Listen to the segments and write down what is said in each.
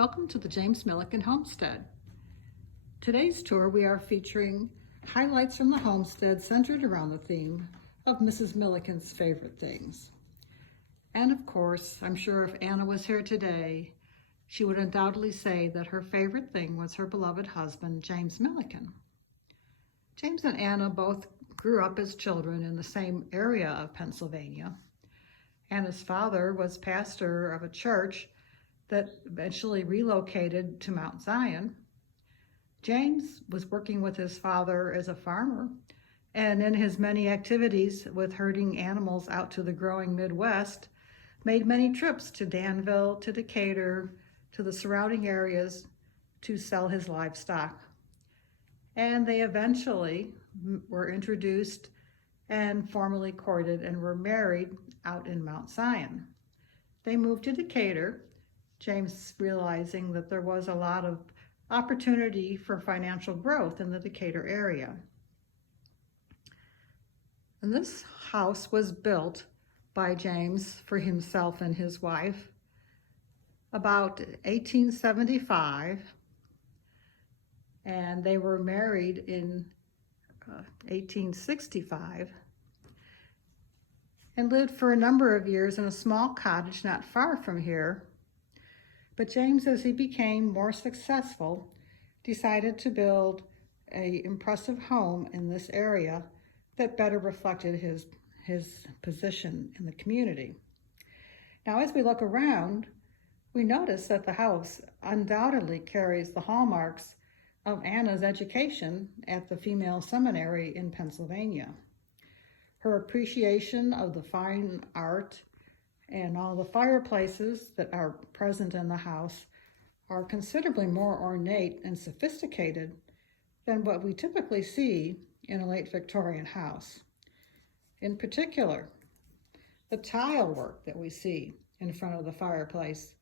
Welcome to the James Millikin Homestead. Today's tour we are featuring highlights from the homestead centered around the theme of Mrs. Millikin's favorite things. And of course, I'm sure if Anna was here today, she would undoubtedly say that her favorite thing was her beloved husband, James Millikin. James and Anna both grew up as children in the same area of Pennsylvania. Anna's father was pastor of a church that eventually relocated to Mount Zion. James was working with his father as a farmer, and in his many activities with herding animals out to the growing Midwest, made many trips to Danville, to Decatur, to the surrounding areas to sell his livestock. And they eventually were introduced and formally courted and were married out in Mount Zion. They moved to Decatur, James realizing that there was a lot of opportunity for financial growth in the Decatur area. And this house was built by James for himself and his wife about 1875, and they were married in 1865 and lived for a number of years in a small cottage not far from here. But James, as he became more successful, decided to build an impressive home in this area that better reflected his position in the community. Now, as we look around, we notice that the house undoubtedly carries the hallmarks of Anna's education at the female seminary in Pennsylvania. Her appreciation of the fine art and all the fireplaces that are present in the house are considerably more ornate and sophisticated than what we typically see in a late Victorian house. In particular, the tile work that we see in front of the fireplace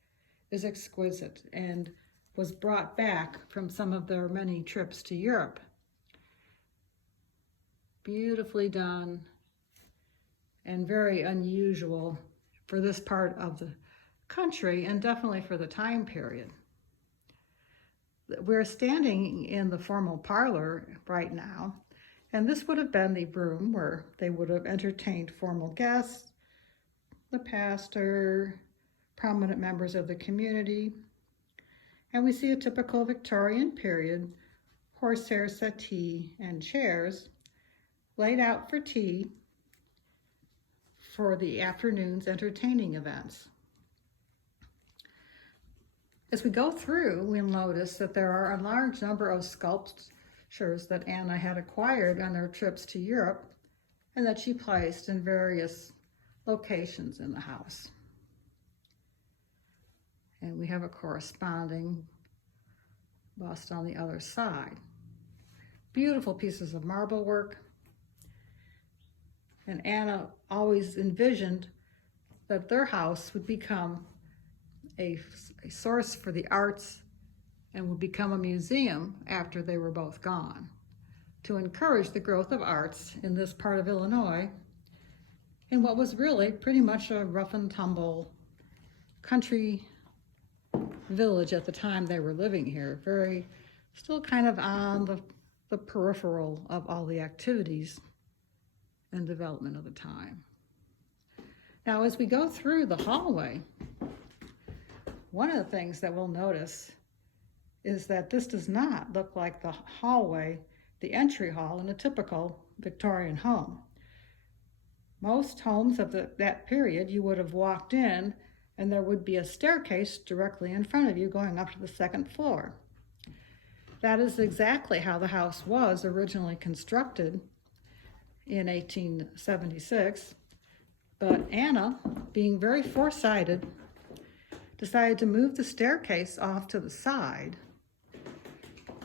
is exquisite and was brought back from some of their many trips to Europe. Beautifully done and very unusual for this part of the country and definitely for the time period. We're standing in the formal parlor right now, and this would have been the room where they would have entertained formal guests, the pastor, prominent members of the community, and we see a typical Victorian period horsehair settee and chairs laid out for tea for the afternoon's entertaining events. As we go through, we'll notice that there are a large number of sculptures that Anna had acquired on their trips to Europe and that she placed in various locations in the house. And we have a corresponding bust on the other side. Beautiful pieces of marble work. And Anna always envisioned that their house would become a source for the arts and would become a museum after they were both gone, to encourage the growth of arts in this part of Illinois in what was really pretty much a rough and tumble country village at the time they were living here, very still kind of on the peripheral of all the activities and development of the time. Now, as we go through the hallway, one of the things that we'll notice is that this does not look like the hallway, the entry hall in a typical Victorian home. Most homes of that period, you would have walked in and there would be a staircase directly in front of you going up to the second floor. That is exactly how the house was originally constructed in 1876, but Anna, being very foresighted, decided to move the staircase off to the side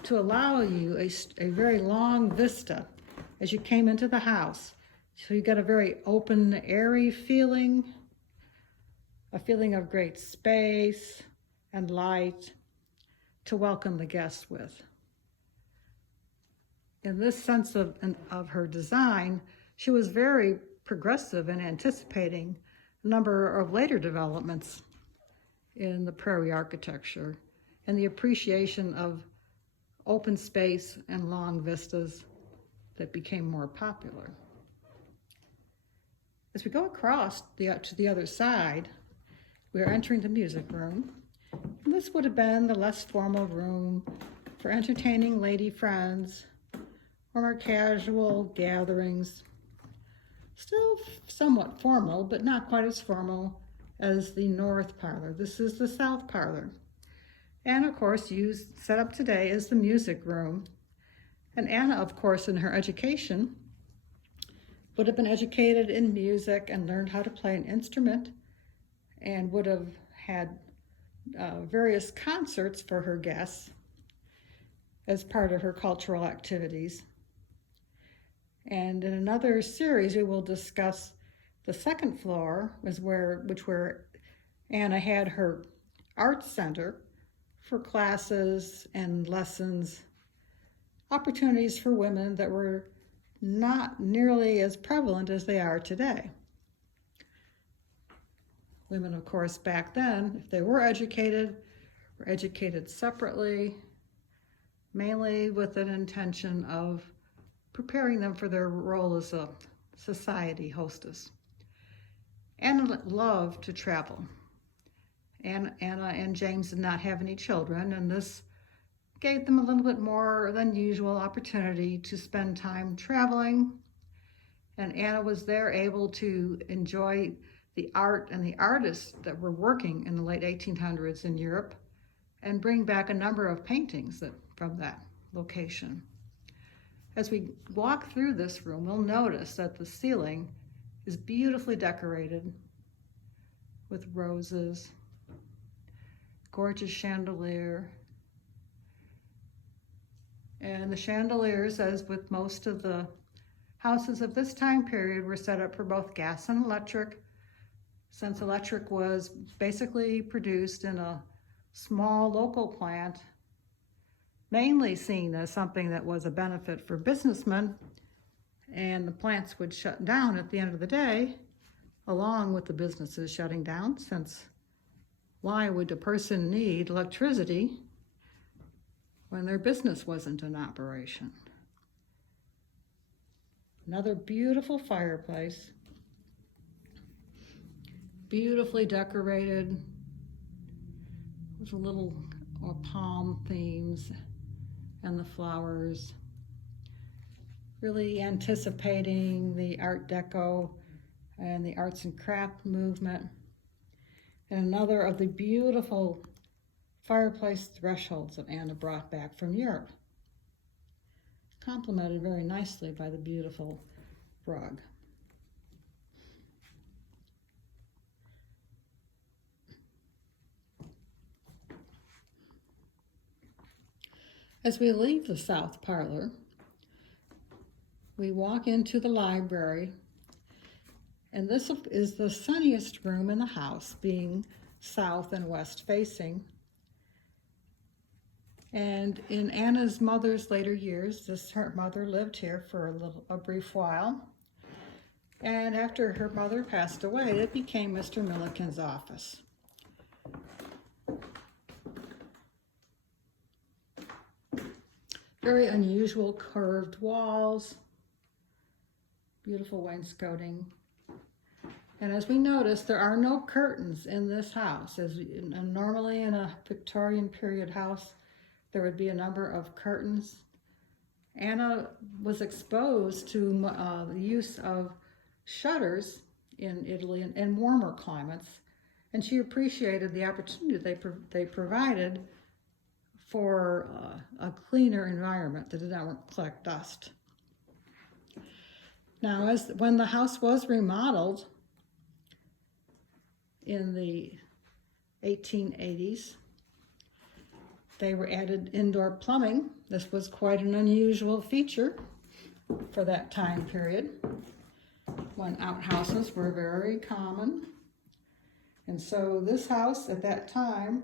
to allow you a very long vista as you came into the house. So you got a very open, airy feeling, a feeling of great space and light to welcome the guests with. In this sense of her design, she was very progressive in anticipating a number of later developments in the prairie architecture and the appreciation of open space and long vistas that became more popular. As we go across to the other side, we are entering the music room. And this would have been the less formal room for entertaining lady friends or more casual gatherings. Still somewhat formal, but not quite as formal as the north parlor. This is the south parlor. And of course, set up today as the music room. And Anna, of course, in her education, would have been educated in music and learned how to play an instrument, and would have had various concerts for her guests as part of her cultural activities. And in another series, we will discuss the second floor, where Anna had her art center for classes and lessons, opportunities for women that were not nearly as prevalent as they are today. Women, of course, back then, if they were educated separately, mainly with an intention of preparing them for their role as a society hostess. Anna loved to travel. Anna and James did not have any children, and this gave them a little bit more than usual opportunity to spend time traveling. And Anna was there able to enjoy the art and the artists that were working in the late 1800s in Europe and bring back a number of paintings from that location. As we walk through this room, we'll notice that the ceiling is beautifully decorated with roses, gorgeous chandelier. And the chandeliers, as with most of the houses of this time period, were set up for both gas and electric, since electric was basically produced in a small local plant, mainly seen as something that was a benefit for businessmen, and the plants would shut down at the end of the day, along with the businesses shutting down, since why would a person need electricity when their business wasn't in operation? Another beautiful fireplace, beautifully decorated with little palm themes and the flowers, really anticipating the Art Deco and the arts and craft movement. And another of the beautiful fireplace thresholds that Anna brought back from Europe, complemented very nicely by the beautiful rug. As we leave the south parlor, we walk into the library, and this is the sunniest room in the house, being south and west facing. And in Anna's mother's later years, her mother lived here for a brief while. And after her mother passed away, it became Mr. Millikin's office. Very unusual curved walls, beautiful wainscoting. And as we notice, there are no curtains in this house. Normally in a Victorian period house, there would be a number of curtains. Anna was exposed to the use of shutters in Italy and warmer climates, and she appreciated the opportunity they provided for a cleaner environment that did not collect dust. Now, when the house was remodeled in the 1880s, they were added indoor plumbing. This was quite an unusual feature for that time period, when outhouses were very common. And so this house at that time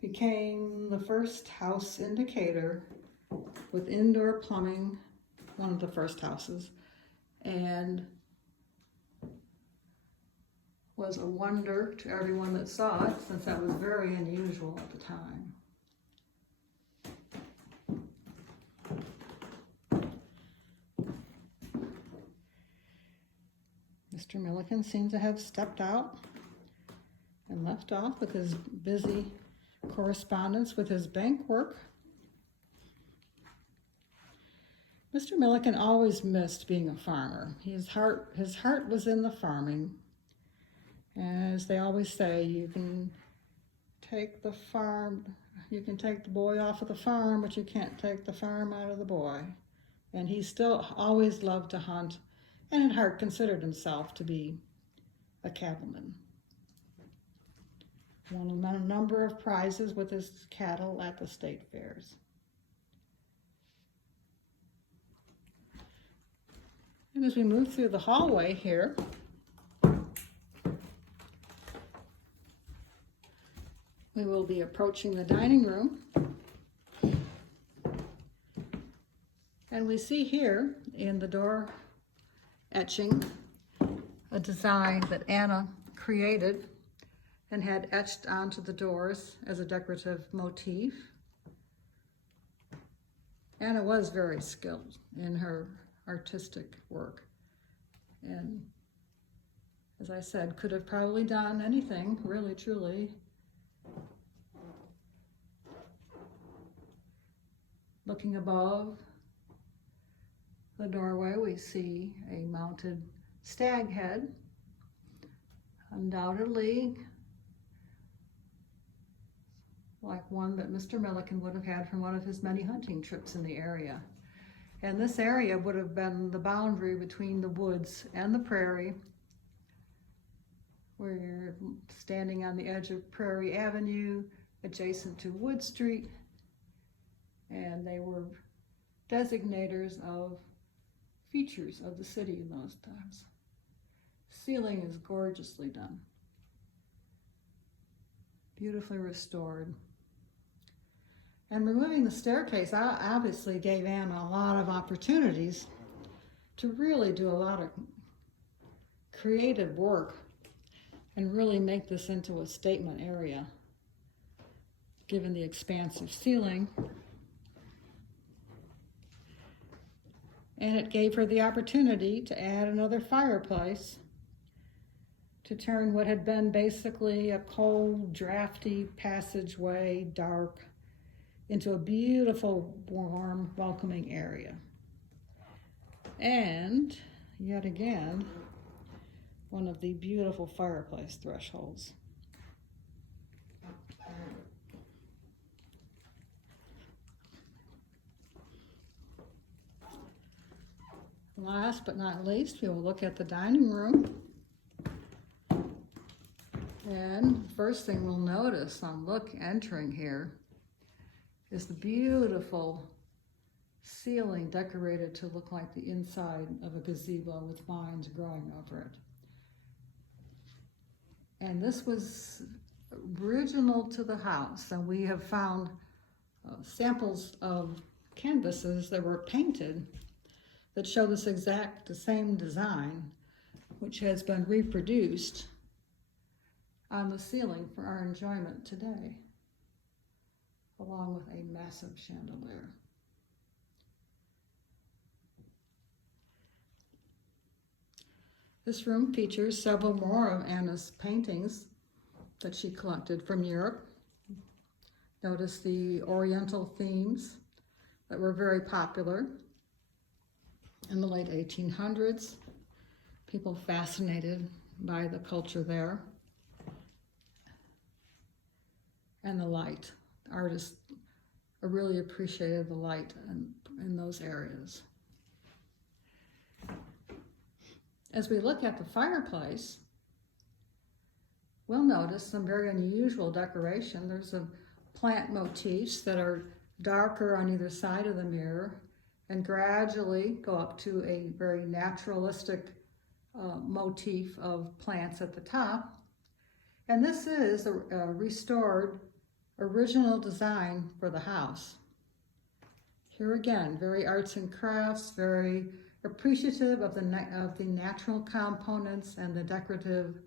became the first house in Decatur with indoor plumbing, one of the first houses, and was a wonder to everyone that saw it, since that was very unusual at the time. Mr. Millikin seemed to have stepped out and left off with his busy correspondence with his bank work. Mr. Millikin always missed being a farmer. His heart was in the farming. As they always say, you can take the boy off of the farm, but you can't take the farm out of the boy. And he still always loved to hunt, and at heart considered himself to be a cattleman. Won a number of prizes with his cattle at the state fairs. And as we move through the hallway here, we will be approaching the dining room. And we see here in the door etching a design that Anna created and had etched onto the doors as a decorative motif. Anna was very skilled in her artistic work, and as I said, could have probably done anything, really, truly. Looking above the doorway, we see a mounted stag head, undoubtedly like one that Mr. Millikin would have had from one of his many hunting trips in the area. And this area would have been the boundary between the woods and the prairie. We're standing on the edge of Prairie Avenue, adjacent to Wood Street, and they were designators of features of the city in those times. Ceiling is gorgeously done, beautifully restored. And removing the staircase obviously gave Anna a lot of opportunities to really do a lot of creative work and really make this into a statement area, given the expansive ceiling. And it gave her the opportunity to add another fireplace to turn what had been basically a cold, drafty passageway, dark, into a beautiful, warm, welcoming area. And yet again, one of the beautiful fireplace thresholds. Last but not least, we will look at the dining room. And first thing we'll notice on entering here is the beautiful ceiling decorated to look like the inside of a gazebo with vines growing over it. And this was original to the house, and we have found samples of canvases that were painted that show the same design, which has been reproduced on the ceiling for our enjoyment today, along with a massive chandelier. This room features several more of Anna's paintings that she collected from Europe. Notice the Oriental themes that were very popular in the late 1800s. People fascinated by the culture there. And the light. Artists really appreciated the light in those areas. As we look at the fireplace, we'll notice some very unusual decoration. There's some plant motifs that are darker on either side of the mirror and gradually go up to a very naturalistic motif of plants at the top. And this is a restored original design for the house. Here again, very arts and crafts, very appreciative of the natural components and the decorative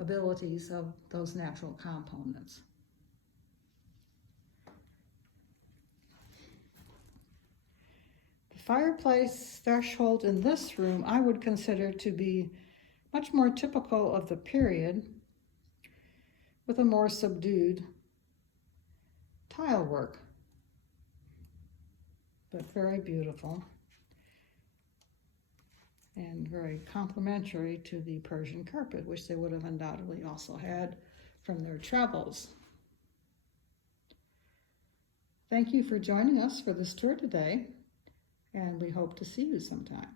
abilities of those natural components. The fireplace threshold in this room I would consider to be much more typical of the period, with a more subdued tile work, but very beautiful and very complementary to the Persian carpet, which they would have undoubtedly also had from their travels. Thank you for joining us for this tour today, and we hope to see you sometime.